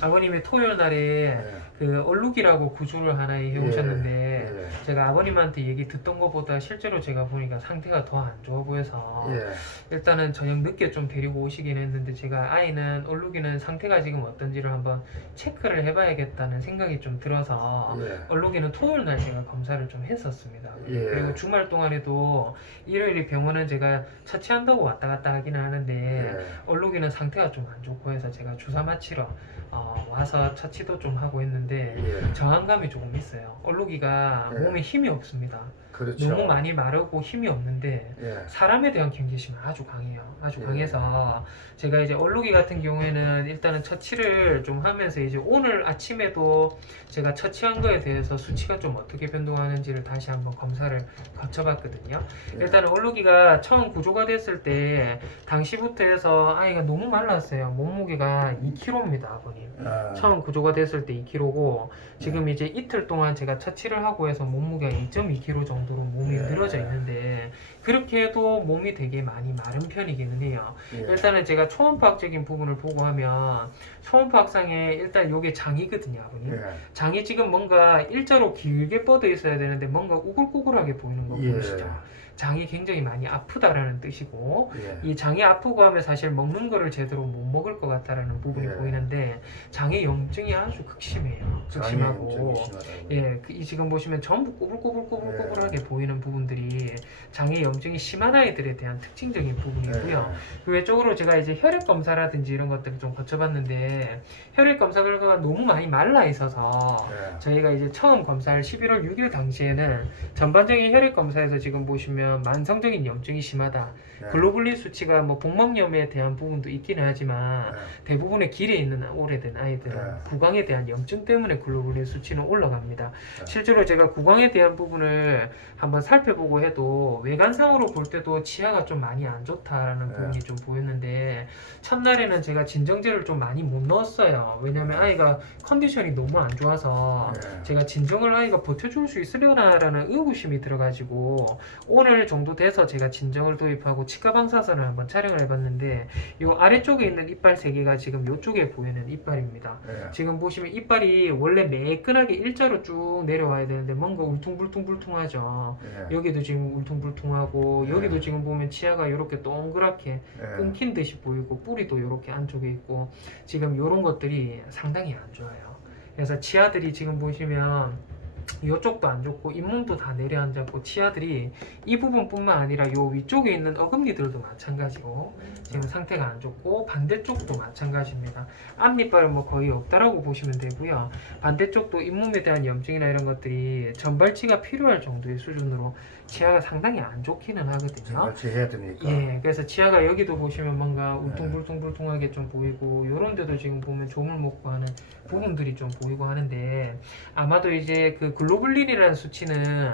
아버님이 토요일 날에 네. 그 얼룩이라고 구조를 하나 해오셨는데 예. 제가 아버님한테 얘기 듣던 것보다 실제로 제가 보니까 상태가 더 안 좋아 보여서 예. 일단은 저녁 늦게 좀 데리고 오시긴 했는데 제가 아이는 얼룩이는 상태가 지금 어떤지를 한번 체크를 해봐야겠다는 생각이 좀 들어서 예. 얼룩이는 토요일 날 제가 검사를 좀 했었습니다. 예. 그리고 주말 동안에도 일요일에 병원은 제가 처치한다고 왔다 갔다 하기는 하는데 예. 얼룩이는 상태가 좀 안 좋고 해서 제가 주사 맞히러 와서 처치도 좀 하고 했는데 예. 저항감이 조금 있어요. 얼룩이가 예. 몸에 힘이 없습니다. 그렇죠. 너무 많이 마르고 힘이 없는데 예. 사람에 대한 경계심은 아주 강해요. 아주 예. 강해서 제가 이제 얼룩이 같은 경우에는 일단은 처치를 좀 하면서 이제 오늘 아침에도 제가 처치한 거에 대해서 수치가 좀 어떻게 변동하는지를 다시 한번 검사를 거쳐봤거든요. 예. 일단은 얼룩이가 처음 구조가 됐을 때 당시부터 해서 아이가 너무 말랐어요. 몸무게가 2kg입니다, 아버님. 아. 처음 구조가 됐을 때 2kg고 지금 이제 이틀 동안 제가 처치를 하고 해서 몸무게가 2.2kg 정도로 몸이 예. 늘어져 있는데 그렇게 해도 몸이 되게 많이 마른 편이기는 해요. 예. 일단은 제가 초음파학적인 부분을 보고 하면 초음파학상에 일단 요게 장이거든요, 아버님. 예. 장이 지금 뭔가 일자로 길게 뻗어 있어야 되는데 뭔가 우글우글하게 보이는 거 예. 보이시죠? 장이 굉장히 많이 아프다라는 뜻이고 예. 이 장이 아프고 하면 사실 먹는 거를 제대로 못 먹을 것 같다라는 부분이 예. 보이는데 장의 염증이 아주 극심해요. 극심하고 예, 이 지금 보시면 전부 꼬불꼬불꼬불꼬불하게 보이는 부분들이 장의 염증이 심한 아이들에 대한 특징적인 부분이고요. 그 외적으로 제가 이제 혈액 검사라든지 이런 것들을 좀 거쳐봤는데 혈액 검사 결과가 너무 많이 말라 있어서 예. 저희가 이제 처음 검사를 11월 6일 당시에는 전반적인 혈액 검사에서 지금 보시면 만성적인 염증이 심하다. 예. 글로불린 수치가 뭐 복막염에 대한 부분도 있기는 하지만 예. 대부분의 길에 있는 오래된 아이들은 네. 구강에 대한 염증 때문에 글로불린 수치는 올라갑니다. 네. 실제로 제가 구강에 대한 부분을 한번 살펴보고 해도 외관상으로 볼 때도 치아가 좀 많이 안 좋다라는 네. 부분이 좀 보였는데 첫날에는 제가 진정제를 좀 많이 못 넣었어요. 왜냐면 아이가 컨디션이 너무 안 좋아서 네. 제가 진정을 아이가 버텨줄 수 있으려나라는 의구심이 들어가지고 오늘 정도 돼서 제가 진정을 도입하고 치과 방사선을 한번 촬영을 해봤는데 이 아래쪽에 있는 이빨 3개가 지금 이쪽에 보이는 이빨입니다. 예. 지금 보시면 이빨이 원래 매끈하게 일자로 쭉 내려와야 되는데 뭔가 울퉁불퉁불퉁하죠. 예. 여기도 지금 울퉁불퉁하고 네. 여기도 지금 보면 치아가 이렇게 동그랗게 예. 끊긴 듯이 보이고 뿌리도 이렇게 안쪽에 있고 지금 이런 것들이 상당히 안 좋아요. 그래서 치아들이 지금 보시면 이쪽도 안 좋고 잇몸도 다 내려앉았고 치아들이 이 부분뿐만 아니라 요 위쪽에 있는 어금니들도 마찬가지고 지금 상태가 안 좋고 반대쪽도 마찬가지입니다. 앞니빨은 뭐 거의 없다라고 보시면 되고요. 반대쪽도 잇몸에 대한 염증이나 이런 것들이 전발치가 필요할 정도의 수준으로 치아가 상당히 안 좋기는 하거든요. 같이 해야 됩니까? 예, 그래서 치아가 여기도 보시면 뭔가 울퉁불퉁불퉁하게 좀 보이고 요런 데도 지금 보면 조물 먹고 하는 부분들이 좀 보이고 하는데 아마도 이제 그 글로불린이라는 수치는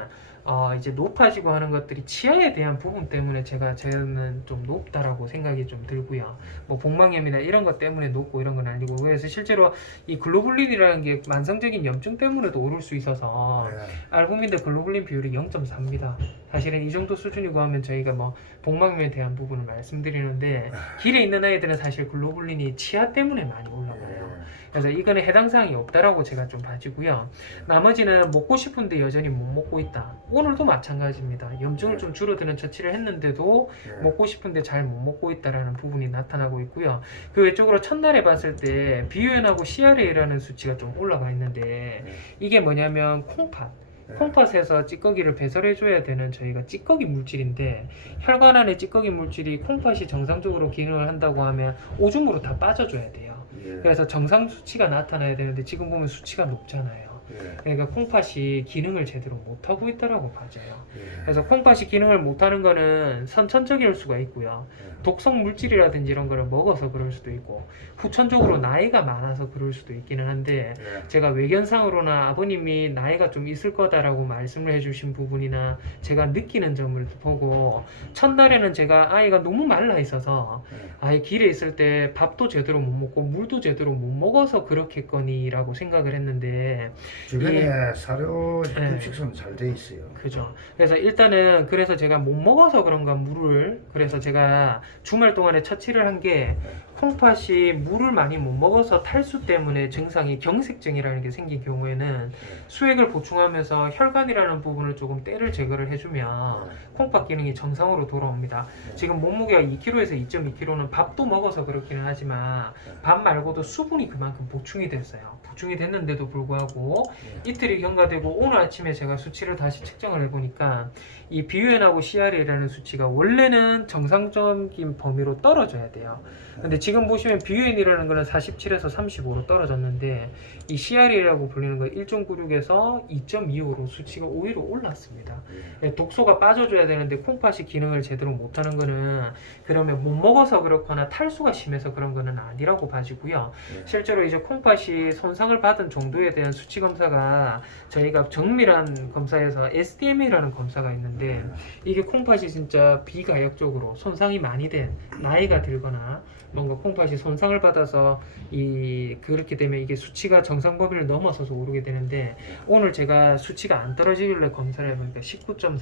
이제 높아지고 하는 것들이 치아에 대한 부분 때문에 저는 좀 높다라고 생각이 좀 들고요. 뭐 복막염이나 이런 것 때문에 높고 이런 건 아니고 그래서 실제로 이 글로불린이라는 게 만성적인 염증 때문에도 오를 수 있어서 예. 알부민 대 글로불린 비율이 0.4입니다. 사실은 이 정도 수준이고 하면 저희가 뭐 복막염에 대한 부분을 말씀드리는데 길에 있는 아이들은 사실 글로불린이 치아 때문에 많이 올라가요. 그래서 이거는 해당 사항이 없다라고 제가 좀 봐지고요. 나머지는 먹고 싶은데 여전히 못 먹고 있다. 오늘도 마찬가지입니다. 염증을 좀 줄어드는 처치를 했는데도 예. 먹고 싶은데 잘 못 먹고 있다라는 부분이 나타나고 있고요. 그 외적으로 첫날에 봤을 때 비유연하고 CRA라는 수치가 좀 올라가 있는데 예. 이게 뭐냐면 콩팥. 예. 콩팥에서 찌꺼기를 배설해줘야 되는 저희가 찌꺼기 물질인데 혈관 안에 찌꺼기 물질이 콩팥이 정상적으로 기능을 한다고 하면 오줌으로 다 빠져줘야 돼요. 예. 그래서 정상 수치가 나타나야 되는데 지금 보면 수치가 높잖아요. 예. 그러니까 콩팥이 기능을 제대로 못하고 있다라고 봐져요. 예. 그래서 콩팥이 기능을 못하는 거는 선천적일 수가 있고요. 독성 물질이라든지 이런 거를 먹어서 그럴 수도 있고 후천적으로 나이가 많아서 그럴 수도 있기는 한데 예. 제가 외견상으로나 아버님이 나이가 좀 있을 거다라고 말씀을 해주신 부분이나 제가 느끼는 점을 보고 첫날에는 제가 아이가 너무 말라 있어서 아이 길에 있을 때 밥도 제대로 못 먹고 물도 제대로 못 먹어서 그렇겠거니라고 생각을 했는데 주변에 예. 사료 예. 급식소는 잘 돼 있어요. 그죠. 그래서 일단은 그래서 제가 못 먹어서 그런가 물을 그래서 제가 주말 동안에 처치를 한 게 콩팥이 물을 많이 못 먹어서 탈수 때문에 증상이 경색증이라는 게 생긴 경우에는 수액을 보충하면서 혈관이라는 부분을 조금 때를 제거를 해주면 콩팥 기능이 정상으로 돌아옵니다. 지금 몸무게가 2kg에서 2.2kg는 밥도 먹어서 그렇기는 하지만 밥 말고도 수분이 그만큼 보충이 됐어요. 보충이 됐는데도 불구하고 이틀이 경과되고 오늘 아침에 제가 수치를 다시 측정을 해보니까 이 비유엔하고 CR이라는 수치가 원래는 정상적인 범위로 떨어져야 돼요. 근데 지금 보시면 비유엔이라는 거는 47에서 35로 떨어졌는데 이 CR이라고 불리는 거 1.96에서 2.25로 수치가 오히려 올랐습니다. 독소가 빠져줘야 되는데 콩팥이 기능을 제대로 못하는 거는 그러면 못 먹어서 그렇거나 탈수가 심해서 그런 거는 아니라고 봐지고요. 실제로 이제 콩팥이 손상을 받은 정도에 대한 수치 검사가 저희가 정밀한 검사에서 SDMA라는 검사가 있는데 이게 콩팥이 진짜 비가역적으로 손상이 많이 된 나이가 들거나 뭔가 콩팥이 손상을 받아서 그렇게 되면 이게 수치가 정상 범위를 넘어서서 오르게 되는데 오늘 제가 수치가 안 떨어지길래 검사를 해보니까 19.4.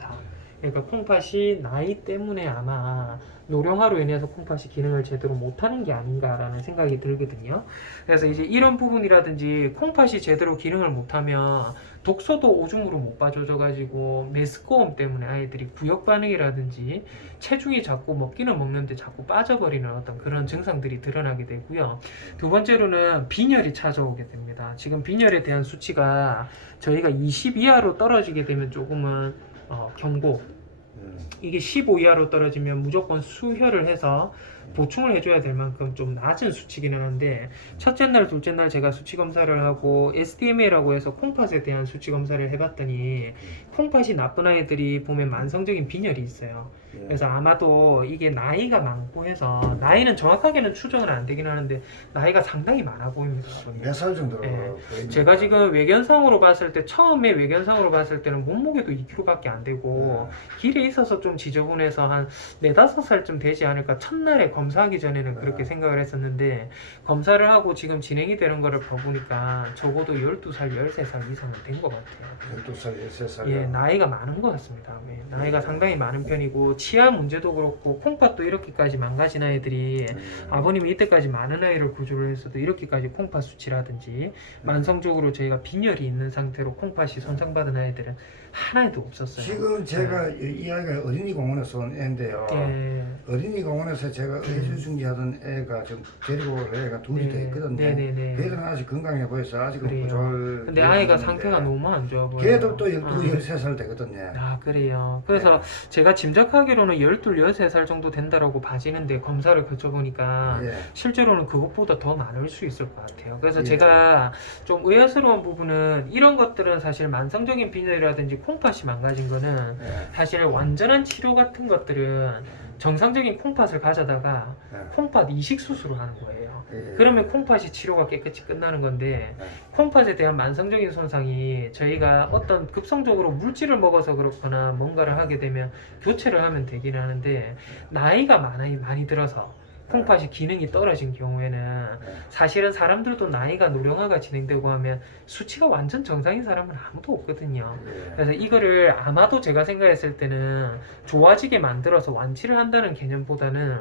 그러니까 콩팥이 나이 때문에 아마 노령화로 인해서 콩팥이 기능을 제대로 못하는 게 아닌가라는 생각이 들거든요. 그래서 이제 이런 부분이라든지 콩팥이 제대로 기능을 못하면 독소도 오줌으로 못 빠져져가지고 메스꺼움 때문에 아이들이 구역 반응이라든지 체중이 자꾸 먹기는 먹는데 자꾸 빠져버리는 어떤 그런 증상들이 드러나게 되고요. 두 번째로는 빈혈이 찾아오게 됩니다. 지금 빈혈에 대한 수치가 저희가 20 이하로 떨어지게 되면 조금은 경고. 이게 15 이하로 떨어지면 무조건 수혈을 해서 보충을 해줘야 될 만큼 좀 낮은 수치기는 한데 첫째 날, 둘째 날 제가 수치 검사를 하고 SDMA라고 해서 콩팥에 대한 수치 검사를 해봤더니 콩팥이 나쁜 아이들이 보면 만성적인 빈혈이 있어요. 그래서 아마도 이게 나이가 많고 해서 나이는 정확하게는 추정은 안 되긴 하는데 나이가 상당히 많아 보입니다. 몇 살 정도로? 제가 지금 외견상으로 봤을 때 처음에 외견상으로 봤을 때는 몸무게도 2kg밖에 안 되고 길에 있어서 좀 지저분해서 한 4-5살쯤 되지 않을까 첫날에 검사하기 전에는 그렇게 생각을 했었는데 검사를 하고 지금 진행이 되는 거를 봐보니까 적어도 12살, 13살 이상은 된 것 같아요. 12살, 13살. 예, 나이가 많은 것 같습니다. 나이가 상당히 많은 편이고 치아 문제도 그렇고 콩팥도 이렇게까지 망가진 아이들이 아버님이 이때까지 많은 아이를 구조를 했어도 이렇게까지 콩팥 수치라든지 만성적으로 저희가 빈혈이 있는 상태로 콩팥이 손상받은 아이들은 하나도 없었어요. 지금 제가 이 아이가 어린이 공원에서 온 애인데요. 어린이 공원에서 제가 의주중지하던 애가 지금 데리고 올 애가 둘이 돼 있거든요. 걔들은 아직 건강해 보여서 아직은 부족할. 근데 아이가 상태가 너무 안 좋아 보여요. 걔도 또 12, 13살 되거든요. 아, 그래요. 그래서 제가 짐작하기로는 12, 13살 정도 된다라고 봐지는데 검사를 거쳐보니까 실제로는 그것보다 더 많을 수 있을 것 같아요. 그래서 제가 좀 의아스러운 부분은 이런 것들은 사실 만성적인 빈혈이라든지 콩팥이 망가진 거는 사실 완전한 치료 같은 것들은 정상적인 콩팥을 가져다가 콩팥 이식 수술을 하는 거예요. 그러면 콩팥이 치료가 깨끗이 끝나는 건데 콩팥에 대한 만성적인 손상이 저희가 어떤 급성적으로 물질을 먹어서 그렇거나 뭔가를 하게 되면 교체를 하면 되기는 하는데 나이가 많이 들어서 콩팥이 기능이 떨어진 경우에는 사실은 사람들도 나이가 노령화가 진행되고 하면 수치가 완전 정상인 사람은 아무도 없거든요. 그래서 이거를 아마도 제가 생각했을 때는 좋아지게 만들어서 완치를 한다는 개념보다는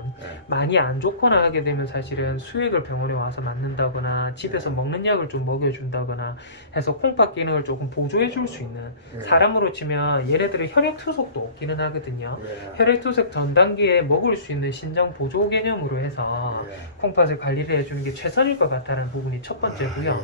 많이 안 좋거나 하게 되면 사실은 수액을 병원에 와서 맞는다거나 집에서 먹는 약을 좀 먹여준다거나 해서 콩팥 기능을 조금 보조해 줄 수 있는 사람으로 치면 얘네들은 혈액투석도 없기는 하거든요. 혈액투석 전 단계에 먹을 수 있는 신장 보조 개념으로 해서 콩팥을 관리를 해주는 게 최선일 것 같다는 부분이 첫 번째고요.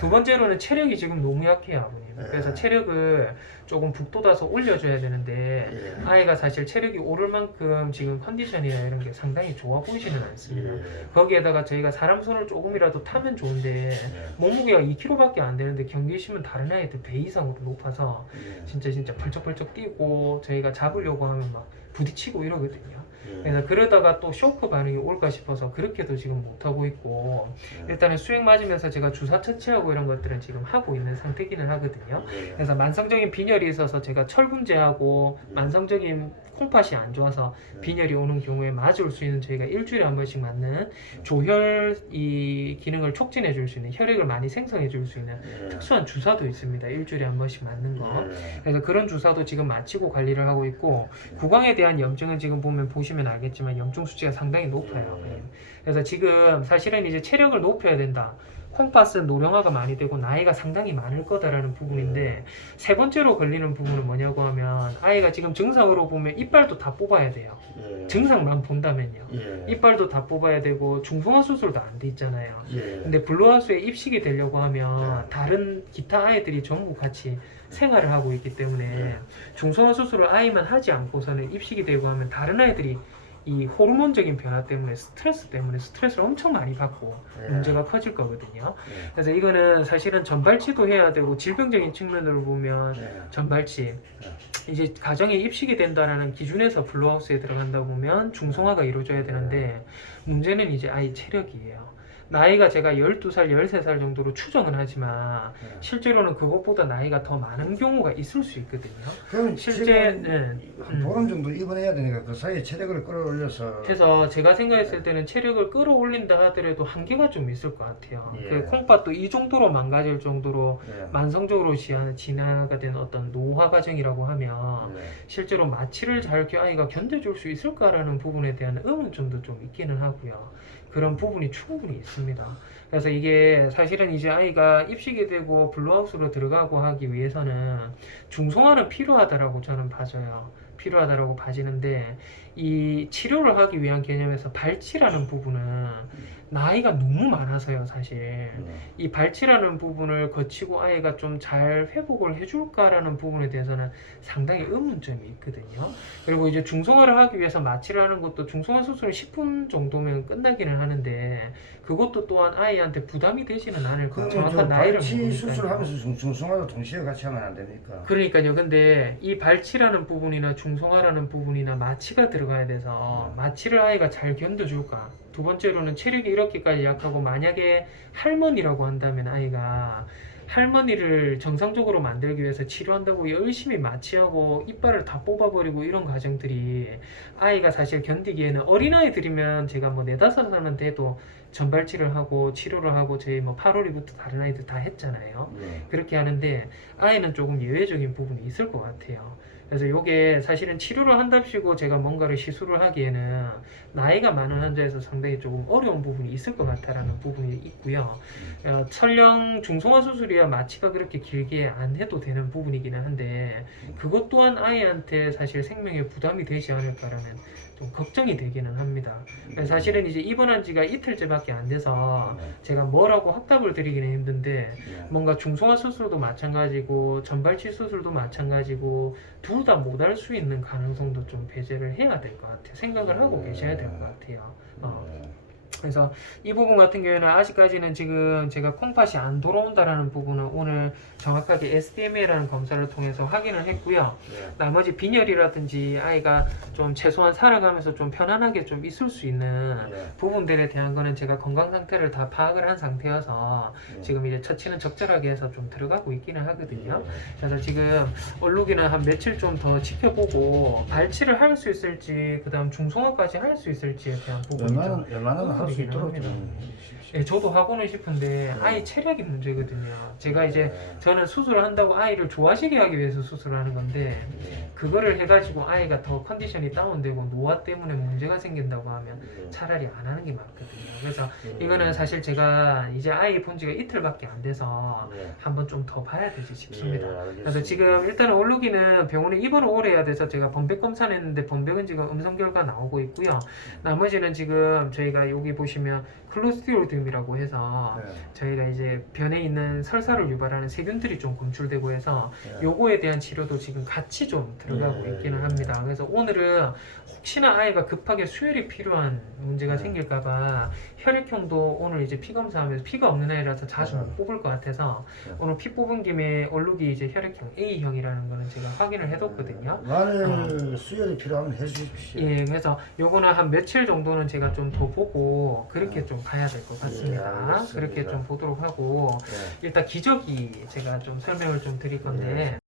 두 번째로는 체력이 지금 너무 약해요, 아버님. 그래서 체력을 조금 북돋아서 올려줘야 되는데 아이가 사실 체력이 오를 만큼 지금 컨디션이나 이런 게 상당히 좋아 보이지는 않습니다. 거기에다가 저희가 사람 손을 조금이라도 타면 좋은데 몸무게가 2kg밖에 안 되는데 경계심은 다른 아이들 배 이상으로 높아서 진짜 벌쩍벌쩍 뛰고 저희가 잡으려고 하면 막 부딪히고 이러거든요. 그래서 그러다가 또 쇼크 반응이 올까 싶어서 그렇게도 지금 못하고 있고 일단은 수액 맞으면서 제가 주사 처치하고 이런 것들은 지금 하고 있는 상태기는 하거든요. 그래서 만성적인 빈혈이 있어서 제가 철분제하고 만성적인 콩팥이 안 좋아서 빈혈이 오는 경우에 맞을 수 있는 저희가 일주일에 한 번씩 맞는 조혈 이 기능을 촉진해 줄 수 있는 혈액을 많이 생성해 줄 수 있는 특수한 주사도 있습니다. 일주일에 한 번씩 맞는 거. 그래서 그런 주사도 지금 마치고 관리를 하고 있고 구강에 대한 염증은 지금 보면 보시면 알겠지만 염증 수치가 상당히 높아요. 그래서 지금 사실은 이제 체력을 높여야 된다. 콩팥은 노령화가 많이 되고 나이가 상당히 많을 거다라는 부분인데 세 번째로 걸리는 부분은 뭐냐고 하면 아이가 지금 증상으로 보면 이빨도 다 뽑아야 돼요. 증상만 본다면요. 이빨도 다 뽑아야 되고 중성화 수술도 안 돼 있잖아요. 근데 블루하우스에 입식이 되려고 하면 다른 기타 아이들이 전부 같이 생활을 하고 있기 때문에 중성화 수술을 아이만 하지 않고서는 입식이 되고 하면 다른 아이들이 이 호르몬적인 변화 때문에 스트레스를 엄청 많이 받고 문제가 커질 거거든요. 그래서 이거는 사실은 전발치도 해야 되고 질병적인 측면으로 보면 전발치 이제 가정에 입식이 된다는 기준에서 블루하우스에 들어간다 보면 중성화가 이루어져야 되는데 문제는 이제 아이 체력이에요. 나이가 제가 12살, 13살 정도로 추정은 하지만 실제로는 그것보다 나이가 더 많은 경우가 있을 수 있거든요. 그럼 실제 한 보름 정도 입원해야 되니까 그 사이에 체력을 끌어올려서 그래서 제가 생각했을 때는 체력을 끌어올린다 하더라도 한계가 좀 있을 것 같아요. 그 콩팥도 이 정도로 망가질 정도로 만성적으로 진화가 된 어떤 노화 과정이라고 하면 실제로 마취를 잘 아이가 견뎌줄 수 있을까라는 부분에 대한 의문점도 좀 있기는 하고요. 그런 부분이 충분히 있습니다. 그래서 이게 사실은 이제 아이가 입식이 되고 블루하우스로 들어가고 하기 위해서는 중성화는 필요하다라고 저는 봐져요. 필요하다라고 봐지는데 이 치료를 하기 위한 개념에서 발치라는 부분은 나이가 너무 많아서요. 사실 이 발치라는 부분을 거치고 아이가 좀 잘 회복을 해줄까라는 부분에 대해서는 상당히 의문점이 있거든요. 그리고 이제 중성화를 하기 위해서 마취를 하는 것도 중성화 수술은 10분 정도면 끝나기는 하는데 그것도 또한 아이한테 부담이 되지는 않을 거예요. 정확한 나이를 발치 수술하면서 중성화도 동시에 같이 하면 안 됩니까? 그러니까요. 근데 이 발치라는 부분이나 중성화라는 부분이나 마취가 들어가야 돼서 마취를 아이가 잘 견뎌줄까? 두 번째로는 체력이 이렇게까지 약하고 만약에 할머니라고 한다면 아이가 할머니를 정상적으로 만들기 위해서 치료한다고 열심히 마취하고 이빨을 다 뽑아버리고 이런 과정들이 아이가 사실 견디기에는 어린아이들이면 제가 뭐 4~5살만 돼도 전발치를 하고 치료를 하고 저희 뭐 8월이부터 다른 아이들 다 했잖아요. 그렇게 하는데 아이는 조금 예외적인 부분이 있을 것 같아요. 그래서 이게 사실은 치료를 한답시고 제가 뭔가를 시술을 하기에는 나이가 많은 환자에서 상당히 조금 어려운 부분이 있을 것 같다라는 부분이 있고요. 설령 중성화 수술이야 마취가 그렇게 길게 안 해도 되는 부분이기는 한데 그것 또한 아이한테 사실 생명에 부담이 되지 않을까라는 좀 걱정이 되기는 합니다. 사실은 이제 입원한 지가 이틀째밖에 안 돼서 제가 뭐라고 확답을 드리기는 힘든데 뭔가 중성화 수술도 마찬가지고 전발치 수술도 마찬가지고 둘 다 못할 수 있는 가능성도 좀 배제를 해야 될 것 같아요. 생각을 하고 계셔야 될 것 같아요. 그래서 이 부분 같은 경우에는 아직까지는 지금 제가 콩팥이 안 돌아온다라는 부분은 오늘 정확하게 SDMA라는 검사를 통해서 확인을 했고요. 나머지 빈혈이라든지 아이가 좀 최소한 살아가면서 좀 편안하게 좀 있을 수 있는 부분들에 대한 거는 제가 건강 상태를 다 파악을 한 상태여서 지금 이제 처치는 적절하게 해서 좀 들어가고 있기는 하거든요. 그래서 지금 얼룩이는 한 며칠 좀 더 지켜보고 발치를 할 수 있을지 그 다음 중성화까지 할 수 있을지에 대한 부분이 웬만하면 할 수 있도록 좀 예, 저도 하고는 싶은데 아이 체력이 문제거든요. 제가 이제 저는 수술을 한다고 아이를 좋아지게 하기 위해서 수술을 하는 건데 그거를 해가지고 아이가 더 컨디션이 다운되고 노화 때문에 문제가 생긴다고 하면 차라리 안 하는 게 맞거든요. 그래서 이거는 사실 제가 이제 아이 본 지가 이틀밖에 안 돼서 한번 좀 더 봐야 되지 싶습니다. 그래서 지금 일단은 얼룩이는 병원에 입원을 오래 해야 돼서 제가 범백 검사를 했는데 범백은 지금 음성 결과 나오고 있고요. 나머지는 지금 저희가 여기 보시면 클로스트리디움이라고 해서 저희가 이제 변에 있는 설사를 유발하는 세균들이 좀 검출되고 해서 요거에 대한 치료도 지금 같이 좀 들어가고 있기는 합니다. 그래서 오늘은 혹시나 아이가 급하게 수혈이 필요한 문제가 생길까봐 혈액형도 오늘 이제 피 검사하면서 피가 없는 아이라서 자주 못 뽑을 것 같아서 오늘 피 뽑은 김에 얼룩이 이제 혈액형 A형이라는 거는 제가 확인을 해뒀거든요. 만일 수혈이 필요하면 해주십시오. 예, 그래서 요거는 한 며칠 정도는 제가 좀 더 보고 그렇게 좀 봐야 될 것 같습니다. 그렇게 좀 보도록 하고 일단 기저귀 제가 좀 설명을 좀 드릴 건데